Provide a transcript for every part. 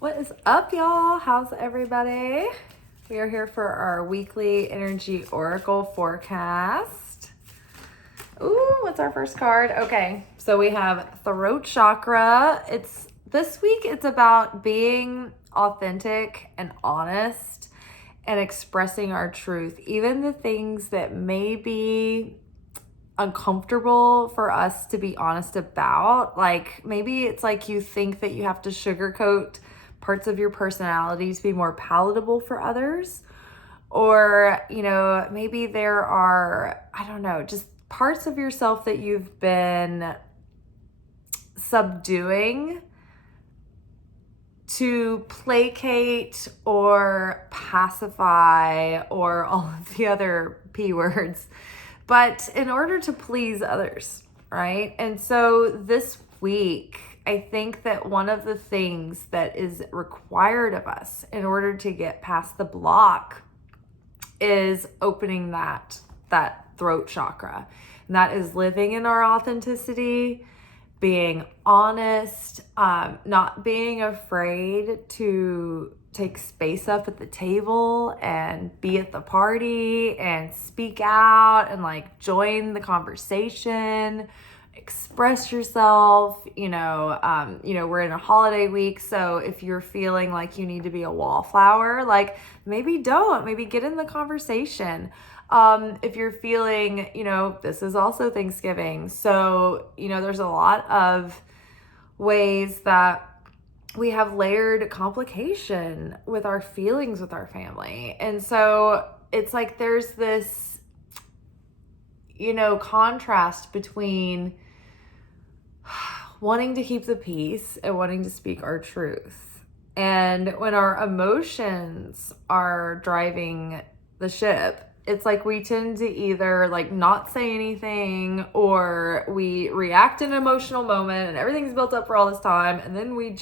What is up, y'all? How's everybody? We are here for our weekly energy oracle forecast. Ooh, what's our first card? Okay, so we have throat chakra. This week it's about being authentic and honest and expressing our truth, even the things that may be uncomfortable for us to be honest about. Like maybe it's like you think that you have to sugarcoat parts of your personality to be more palatable for others, or maybe there are, I don't know, just parts of yourself that you've been subduing to placate or pacify or all of the other P words, but in order to please others, right? And so this week, I think that one of the things that is required of us in order to get past the block is opening that throat chakra. And that is living in our authenticity, being honest, not being afraid to take space up at the table and be at the party and speak out and like join the conversation, express yourself. We're in a holiday week, so if you're feeling like you need to be a wallflower, like maybe get in the conversation. If you're feeling, this is also Thanksgiving, so there's a lot of ways that we have layered complication with our feelings with our family. And so it's like there's this, contrast between wanting to keep the peace and wanting to speak our truth. And when our emotions are driving the ship, it's like we tend to either like not say anything, or we react in an emotional moment and everything's built up for all this time, and then we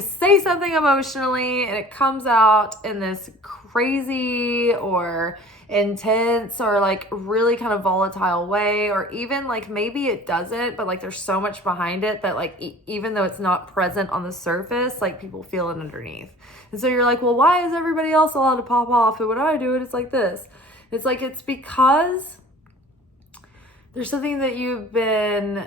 say something emotionally and it comes out in this crazy or intense or like really kind of volatile way, or even like maybe it doesn't, but like there's so much behind it that like even though it's not present on the surface, like people feel it underneath. And so you're like, well, why is everybody else allowed to pop off, and when I do it, it's like this? It's like, it's because there's something that you've been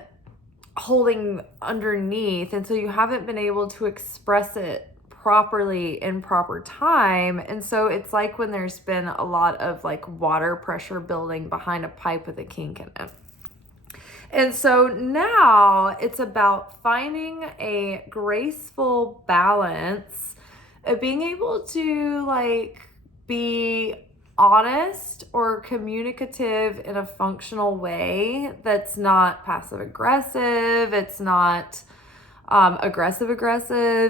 holding underneath, and so you haven't been able to express it properly in proper time. And so it's like when there's been a lot of like water pressure building behind a pipe with a kink in it. And so now it's about finding a graceful balance of being able to like be honest or communicative in a functional way that's not passive aggressive, it's not aggressive,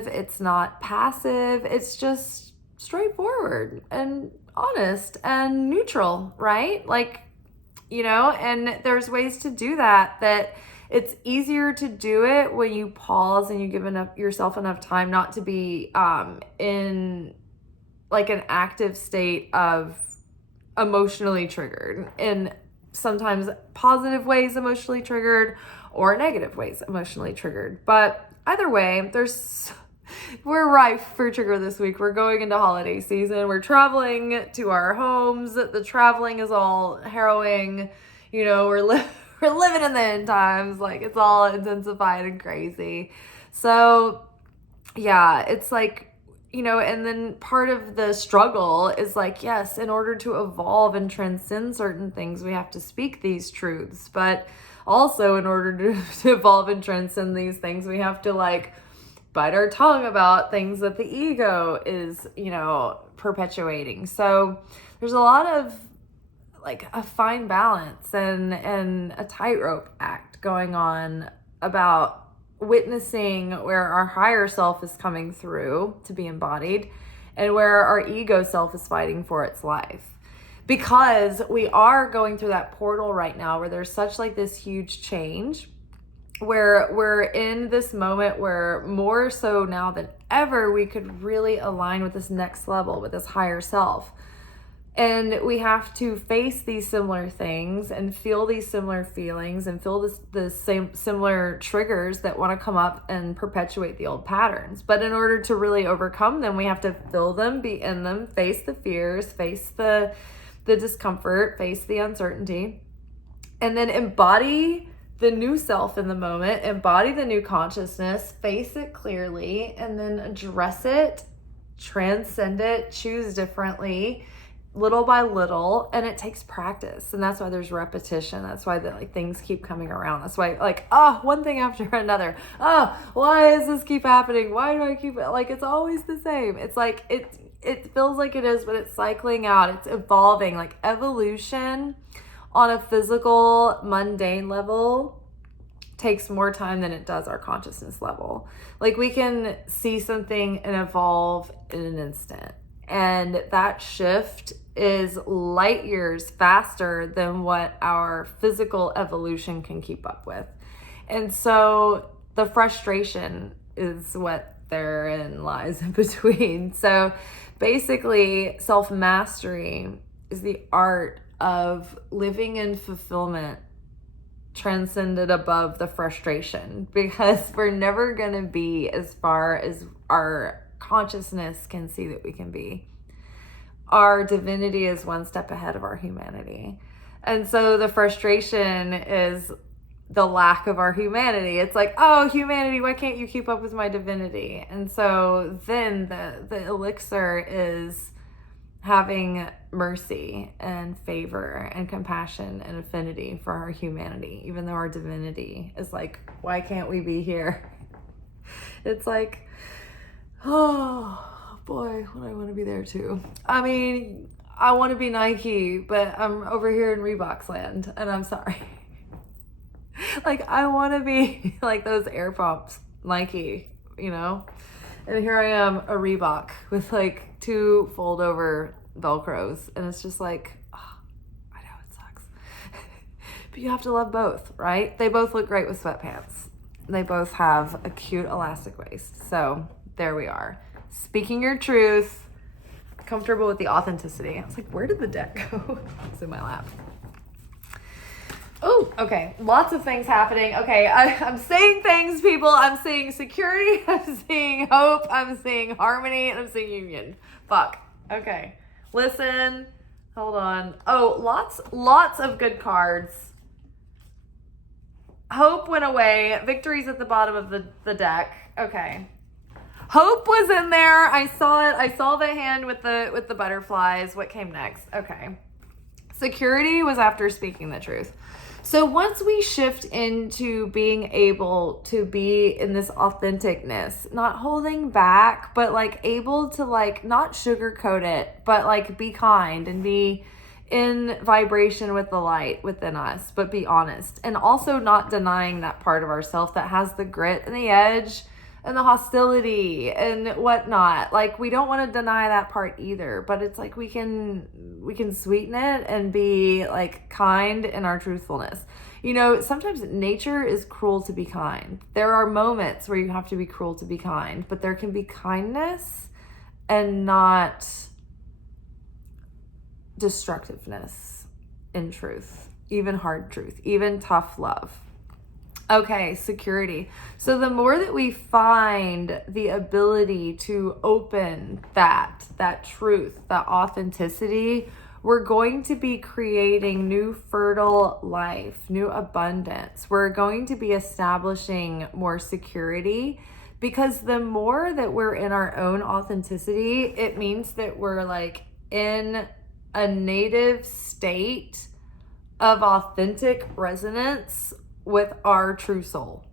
it's not passive, it's just straightforward and honest and neutral, right? Like, and there's ways to do that it's easier to do it when you pause and you give yourself enough time not to be in like an active state of emotionally triggered, in sometimes positive ways emotionally triggered or negative ways emotionally triggered. But either way, we're rife for trigger this week. We're going into holiday season. We're traveling to our homes. The traveling is all harrowing. We're living in the end times. Like it's all intensified and crazy. So yeah, it's like, and then part of the struggle is like, yes, in order to evolve and transcend certain things, we have to speak these truths. But also in order to evolve and transcend these things, we have to like bite our tongue about things that the ego is, perpetuating. So there's a lot of like a fine balance and a tightrope act going on about witnessing where our higher self is coming through to be embodied and where our ego self is fighting for its life. Because we are going through that portal right now where there's such like this huge change, where we're in this moment where more so now than ever we could really align with this next level, with this higher self. And we have to face these similar things and feel these similar feelings and feel the same similar triggers that want to come up and perpetuate the old patterns. But in order to really overcome them, we have to feel them, be in them, face the fears, face the discomfort, face the uncertainty, and then embody the new self in the moment, embody the new consciousness, face it clearly, and then address it, transcend it, choose differently, little by little. And it takes practice, and that's why there's repetition. That's why things keep coming around. That's why one thing after another. Why does this keep happening? Why do I keep it? It's always the same. It's it feels like it is, but it's cycling out. It's evolving. Evolution on a physical, mundane level takes more time than it does our consciousness level. We can see something and evolve in an instant. And that shift is light years faster than what our physical evolution can keep up with. And so the frustration is what therein lies in between. So basically, self-mastery is the art of living in fulfillment, transcended above the frustration, because we're never going to be as far as our consciousness can see that we can be. Our divinity is one step ahead of our humanity. And so the frustration is the lack of our humanity. It's humanity, why can't you keep up with my divinity? And so then the elixir is having mercy and favor and compassion and affinity for our humanity, even though our divinity is why can't we be here? It's oh boy, would I want to be there too. I mean, I want to be Nike, but I'm over here in Reebok's land, and I'm sorry. I want to be those air pumps, Nike, And here I am, a Reebok with 2 fold over Velcros, and it's just I know it sucks. But you have to love both, right? They both look great with sweatpants. They both have a cute elastic waist. So there we are. Speaking your truth, comfortable with the authenticity. I was where did the deck go? It's in my lap. Oh, okay. Lots of things happening. Okay, I'm seeing things, people. I'm seeing security. I'm seeing hope. I'm seeing harmony. And I'm seeing union. Fuck. Okay. Listen. Hold on. Oh, lots of good cards. Hope went away. Victory's at the bottom of the deck. Okay. Hope was in there. I saw it. I saw the hand with the butterflies. What came next? Okay. Security was after speaking the truth. So once we shift into being able to be in this authenticness, not holding back, but able to not sugarcoat it, but be kind and be in vibration with the light within us, but be honest. And also not denying that part of ourselves that has the grit and the edge and the hostility and whatnot. We don't want to deny that part either, but it's we can sweeten it and be kind in our truthfulness. Sometimes nature is cruel to be kind. There are moments where you have to be cruel to be kind, but there can be kindness and not destructiveness in truth, even hard truth, even tough love. Okay, security. So the more that we find the ability to open that truth, that authenticity, we're going to be creating new fertile life, new abundance. We're going to be establishing more security, because the more that we're in our own authenticity, it means that we're in a native state of authentic resonance with our true soul.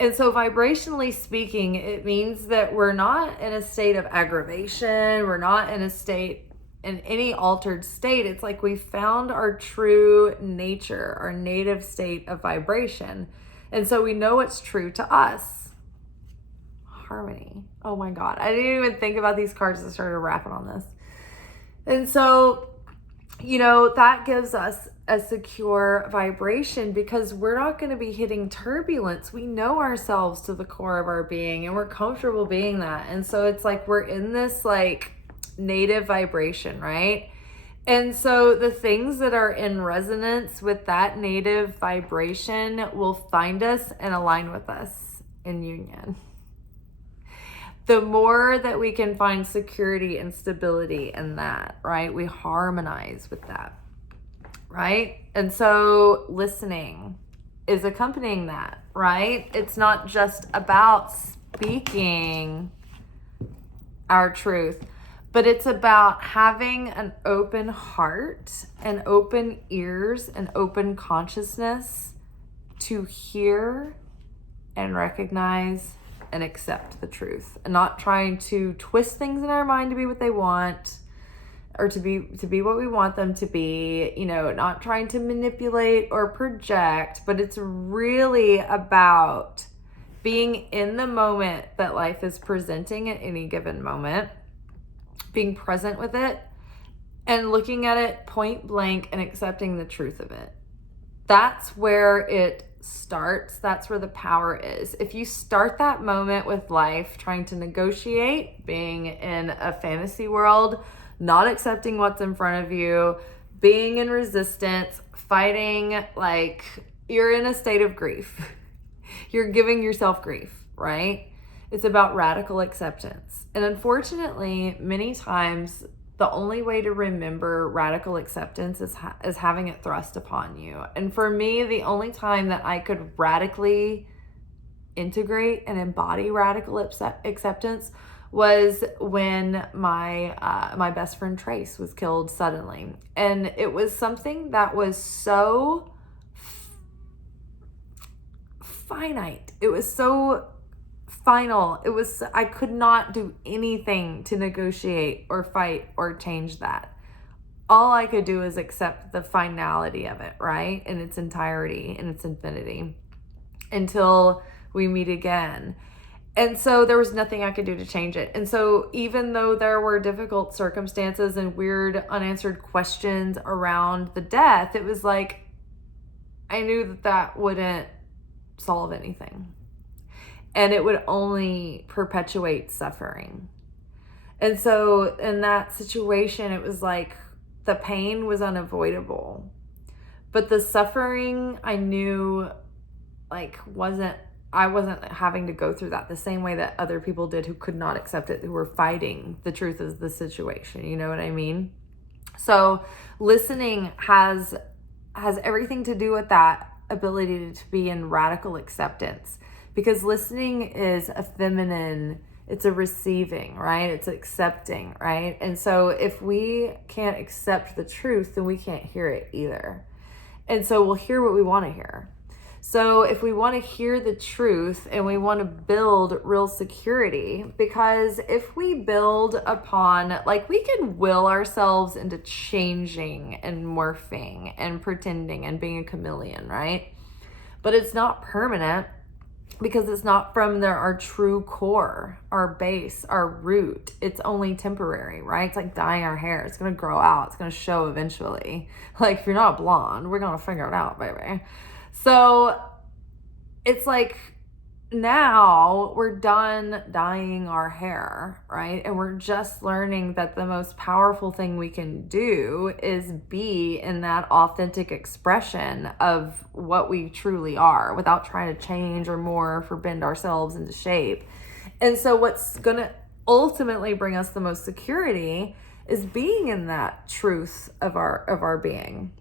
And so vibrationally speaking, it means that we're not in a state of aggravation. We're not in any altered state. It's we found our true nature, our native state of vibration. And so we know what's true to us. Harmony. Oh my God. I didn't even think about these cards that started rapping on this. And so, that gives us a secure vibration, because we're not going to be hitting turbulence. We know ourselves to the core of our being, and we're comfortable being that. And so it's we're in this native vibration, right? And so the things that are in resonance with that native vibration will find us and align with us in union. The more that we can find security and stability in that, right? We harmonize with that, right? And so listening is accompanying that, right? It's not just about speaking our truth, but it's about having an open heart and open ears and open consciousness to hear and recognize and accept the truth, and not trying to twist things in our mind to be what they want, or to be what we want them to be, not trying to manipulate or project, but it's really about being in the moment that life is presenting at any given moment, being present with it and looking at it point blank and accepting the truth of it. That's where it starts. That's where the power is. If you start that moment with life trying to negotiate, being in a fantasy world, not accepting what's in front of you, being in resistance, fighting, like you're in a state of grief. You're giving yourself grief, right? It's about radical acceptance. And unfortunately, many times the only way to remember radical acceptance is having it thrust upon you. And for me, the only time that I could radically integrate and embody radical acceptance was when my best friend Trace was killed suddenly. And it was something that was so finite. It was so final. I could not do anything to negotiate or fight or change that. All I could do is accept the finality of it, right? In its entirety, in its infinity, until we meet again. And so there was nothing I could do to change it. And so even though there were difficult circumstances and weird unanswered questions around the death, it was like, I knew that wouldn't solve anything. And it would only perpetuate suffering. And so in that situation, it was like the pain was unavoidable. But the suffering, I knew I wasn't having to go through that the same way that other people did who could not accept it, who were fighting the truth of the situation. You know what I mean? So listening has everything to do with that ability to be in radical acceptance. Because listening is a feminine, it's a receiving, right? It's accepting, right? And so if we can't accept the truth, then we can't hear it either. And so we'll hear what we want to hear. So if we want to hear the truth and we want to build real security, because if we build upon, we can will ourselves into changing and morphing and pretending and being a chameleon, right? But it's not permanent. Because it's not from our true core, our base, our root. It's only temporary, right? It's like dyeing our hair. It's going to grow out. It's going to show eventually. If you're not blonde, we're going to figure it out, baby. So it's like now we're done dyeing our hair, right? And we're just learning that the most powerful thing we can do is be in that authentic expression of what we truly are without trying to change or morph or bend ourselves into shape. And so what's going to ultimately bring us the most security is being in that truth of our being.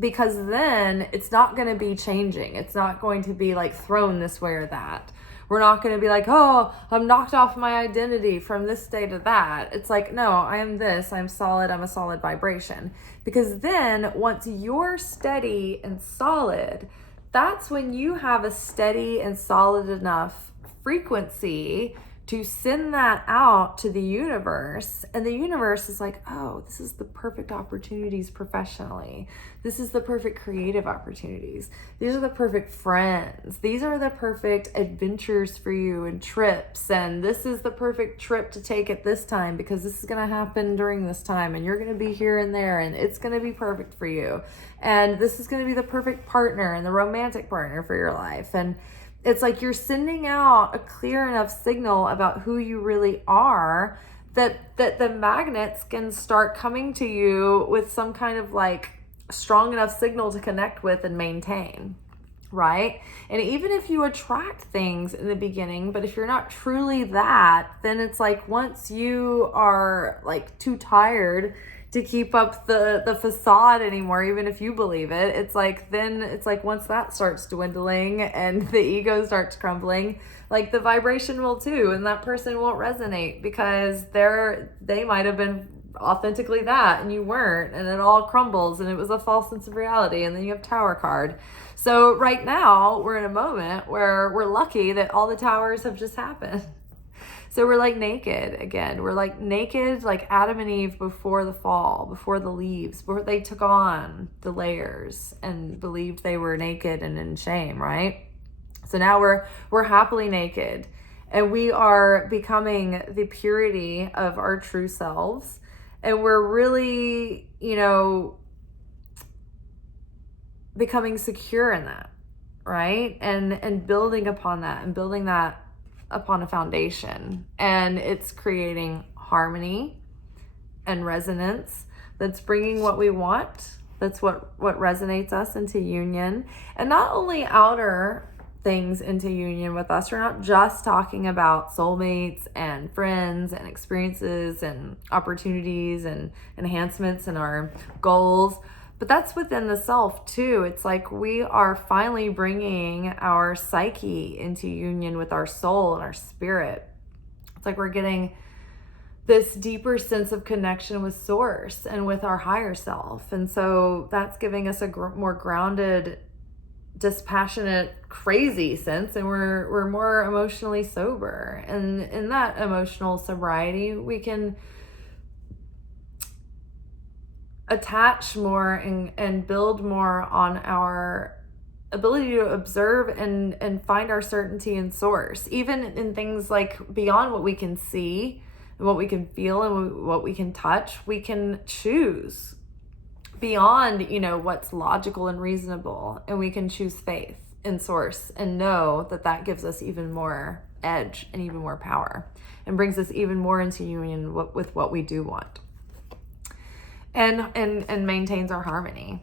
Because then it's not going to be changing. It's not going to be thrown this way or that. We're not going to be oh, I'm knocked off my identity from this day to that. It's no, I am this. I'm solid. I'm a solid vibration. Because then once you're steady and solid, that's when you have a steady and solid enough frequency to send that out to the universe. And the universe is oh, this is the perfect opportunities professionally. This is the perfect creative opportunities. These are the perfect friends. These are the perfect adventures for you and trips. And this is the perfect trip to take at this time because this is going to happen during this time. And you're going to be here and there and it's going to be perfect for you. And this is going to be the perfect partner and the romantic partner for your life. And it's you're sending out a clear enough signal about who you really are that the magnets can start coming to you with some kind of like strong enough signal to connect with and maintain, right? And even if you attract things in the beginning, but if you're not truly that, then it's like once you are like too tired to keep up the facade anymore, even if you believe it, it's like then it's like once that starts dwindling and the ego starts crumbling, like the vibration will too, and that person won't resonate because they might have been authentically that and you weren't, and it all crumbles and it was a false sense of reality, and then you have Tower card. So right now we're in a moment where we're lucky that all the towers have just happened. So we're like naked again. We're like naked, like Adam and Eve before the fall, before the leaves, before they took on the layers and believed they were naked and in shame, right? So now we're happily naked, and we are becoming the purity of our true selves. And we're really, becoming secure in that, right? And building upon that and building that upon a foundation, and it's creating harmony and resonance that's bringing what we want. That's what resonates us into union, and not only outer things into union with us. We're not just talking about soulmates and friends and experiences and opportunities and enhancements and our goals, but that's within the self too. It's like we are finally bringing our psyche into union with our soul and our spirit. It's like we're getting this deeper sense of connection with source and with our higher self. And so that's giving us a more grounded, dispassionate, crazy sense, and we're more emotionally sober. And in that emotional sobriety, we can attach more and build more on our ability to observe and find our certainty in source, even in things like beyond what we can see and what we can feel and what we can touch. We can choose beyond what's logical and reasonable, and we can choose faith in source and know that gives us even more edge and even more power and brings us even more into union with what we do want. And maintains our harmony.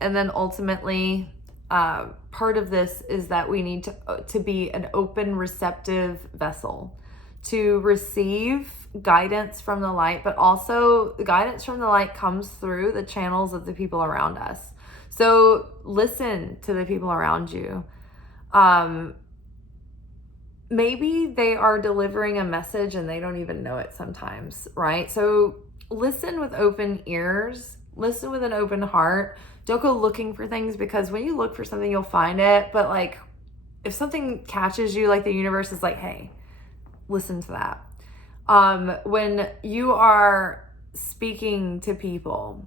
And then ultimately, part of this is that we need to be an open, receptive vessel to receive guidance from the light, but also the guidance from the light comes through the channels of the people around us. So listen to the people around you. Maybe they are delivering a message and they don't even know it sometimes, right? So listen with open ears, listen with an open heart. Don't go looking for things, because when you look for something, you'll find it. But like, if something catches you, like the universe is like, hey, listen to that. When you are speaking to people,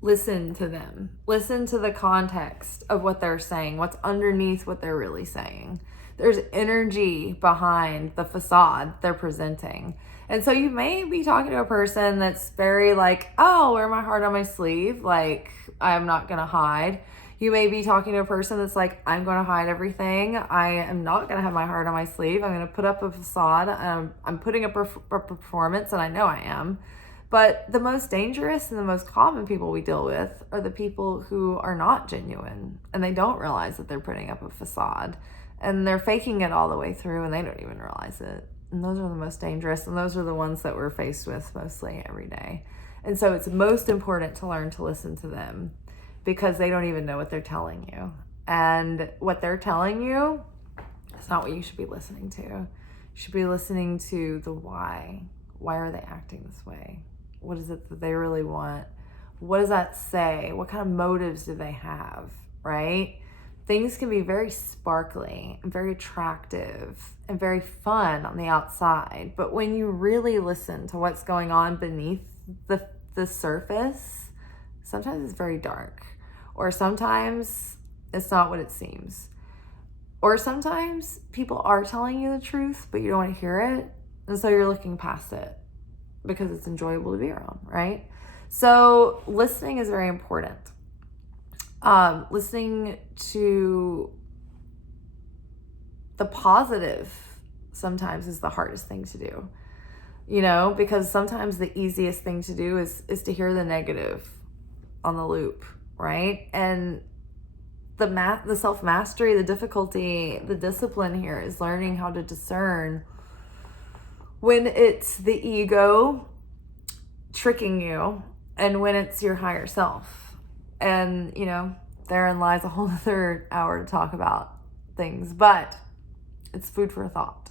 listen to them. Listen to the context of what they're saying, what's underneath what they're really saying. There's energy behind the facade they're presenting. And so you may be talking to a person that's very like, oh, wear my heart on my sleeve. Like, I'm not going to hide. You may be talking to a person that's like, I'm going to hide everything. I am not going to have my heart on my sleeve. I'm going to put up a facade. I'm putting up a performance, and I know I am. But the most dangerous and the most common people we deal with are the people who are not genuine, and they don't realize that they're putting up a facade, and they're faking it all the way through, and they don't even realize it. And those are the most dangerous, and those are the ones that we're faced with mostly every day. And so it's most important to learn to listen to them, because they don't even know what they're telling you. And what they're telling you is not what you should be listening to. You should be listening to the why. Why are they acting this way? What is it that they really want? What does that say? What kind of motives do they have, right? Things can be very sparkly and very attractive and very fun on the outside, but when you really listen to what's going on beneath the surface, sometimes it's very dark, or sometimes it's not what it seems, or sometimes people are telling you the truth, but you don't want to hear it, and so you're looking past it because it's enjoyable to be around, right? So listening is very important. Listening to the positive sometimes is the hardest thing to do. you know, because sometimes the easiest thing to do is to hear the negative on the loop, right? And the self-mastery, the difficulty, the discipline here is learning how to discern when it's the ego tricking you and when it's your higher self. And, you know, therein lies a whole other hour to talk about things, but it's food for thought.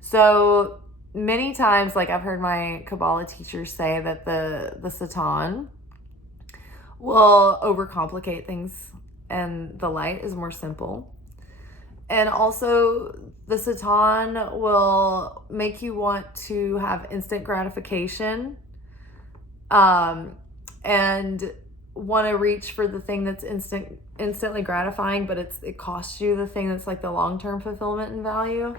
So many times, like I've heard my Kabbalah teachers say that the Satan will overcomplicate things and the light is more simple. And also the Satan will make you want to have instant gratification, and want to reach for the thing that's instantly gratifying, but it costs you the thing that's like the long-term fulfillment and value.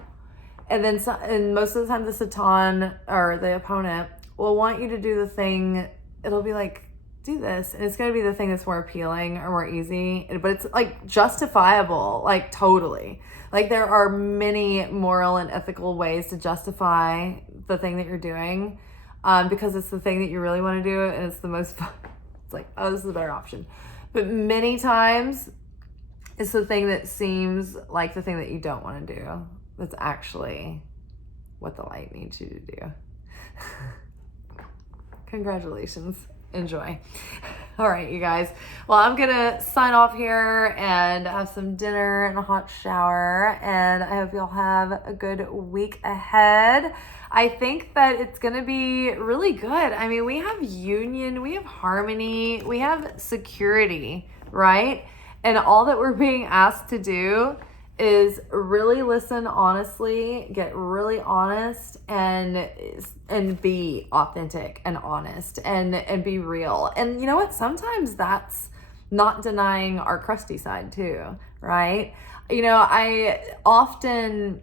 And then and most of the time the Satan or the opponent will want you to do the thing. It'll be like, do this, and it's going to be the thing that's more appealing or more easy, but it's like justifiable, like totally. Like there are many moral and ethical ways to justify the thing that you're doing, because it's the thing that you really want to do, and it's the most fun. It's like, oh, this is a better option. But many times it's the thing that seems like the thing that you don't want to do that's actually what the light needs you to do. Congratulations. Enjoy. All right, you guys. Well, I'm going to sign off here and have some dinner and a hot shower. And I hope y'all have a good week ahead. I think that it's going to be really good. I mean, we have union, we have harmony, we have security, right? And all that we're being asked to do is really listen honestly, get really honest, and be authentic and honest and be real. And you know what? Sometimes that's not denying our crusty side too, right? You know, I often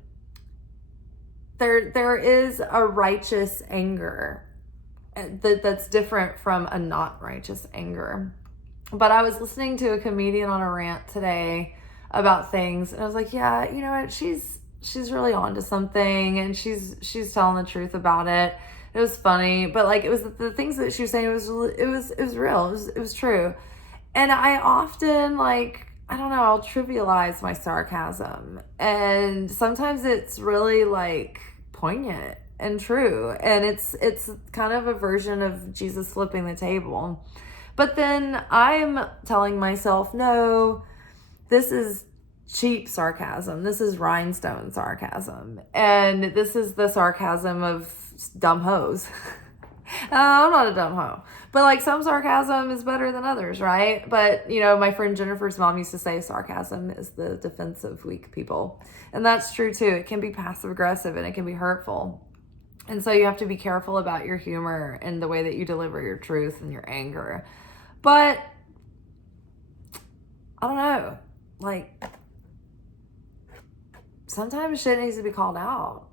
there is a righteous anger that's different from a not righteous anger. But I was listening to a comedian on a rant today about things, and I was like, yeah, you know what, she's really onto something, and she's telling the truth about it. It was funny, but like it was the things that she was saying, it was real, it was true. And I often, like, I don't know, I'll trivialize my sarcasm, and sometimes it's really like poignant and true, and it's kind of a version of Jesus flipping the table. But then I'm telling myself, no, this is cheap sarcasm. This is rhinestone sarcasm. And this is the sarcasm of dumb hoes. I'm not a dumb hoe. But like some sarcasm is better than others, right? But, you know, my friend Jennifer's mom used to say sarcasm is the defense of weak people. And that's true too. It can be passive aggressive and it can be hurtful. And so you have to be careful about your humor and the way that you deliver your truth and your anger. But I don't know. Like, sometimes shit needs to be called out.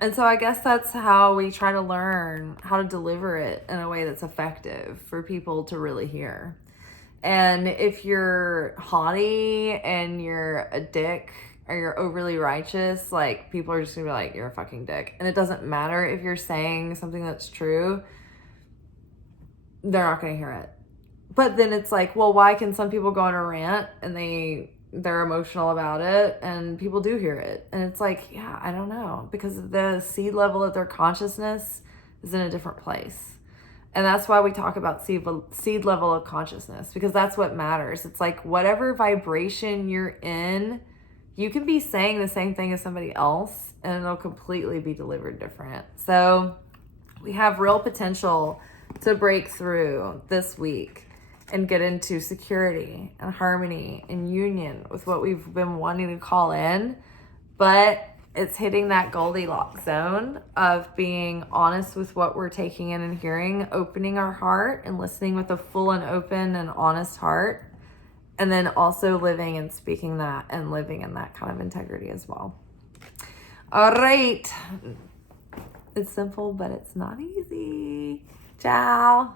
And so I guess that's how we try to learn how to deliver it in a way that's effective for people to really hear. And if you're haughty and you're a dick or you're overly righteous, like, people are just gonna be like, you're a fucking dick. And it doesn't matter if you're saying something that's true, they're not gonna hear it. But then it's like, well, why can some people go on a rant and they're emotional about it and people do hear it? And it's like, yeah, I don't know, because the seed level of their consciousness is in a different place. And that's why we talk about seed level of consciousness, because that's what matters. It's like whatever vibration you're in, you can be saying the same thing as somebody else and it'll completely be delivered different. So we have real potential to break through this week and get into security and harmony and union with what we've been wanting to call in. But it's hitting that Goldilocks zone of being honest with what we're taking in and hearing, opening our heart and listening with a full and open and honest heart. And then also living and speaking that and living in that kind of integrity as well. All right. It's simple, but it's not easy. Ciao.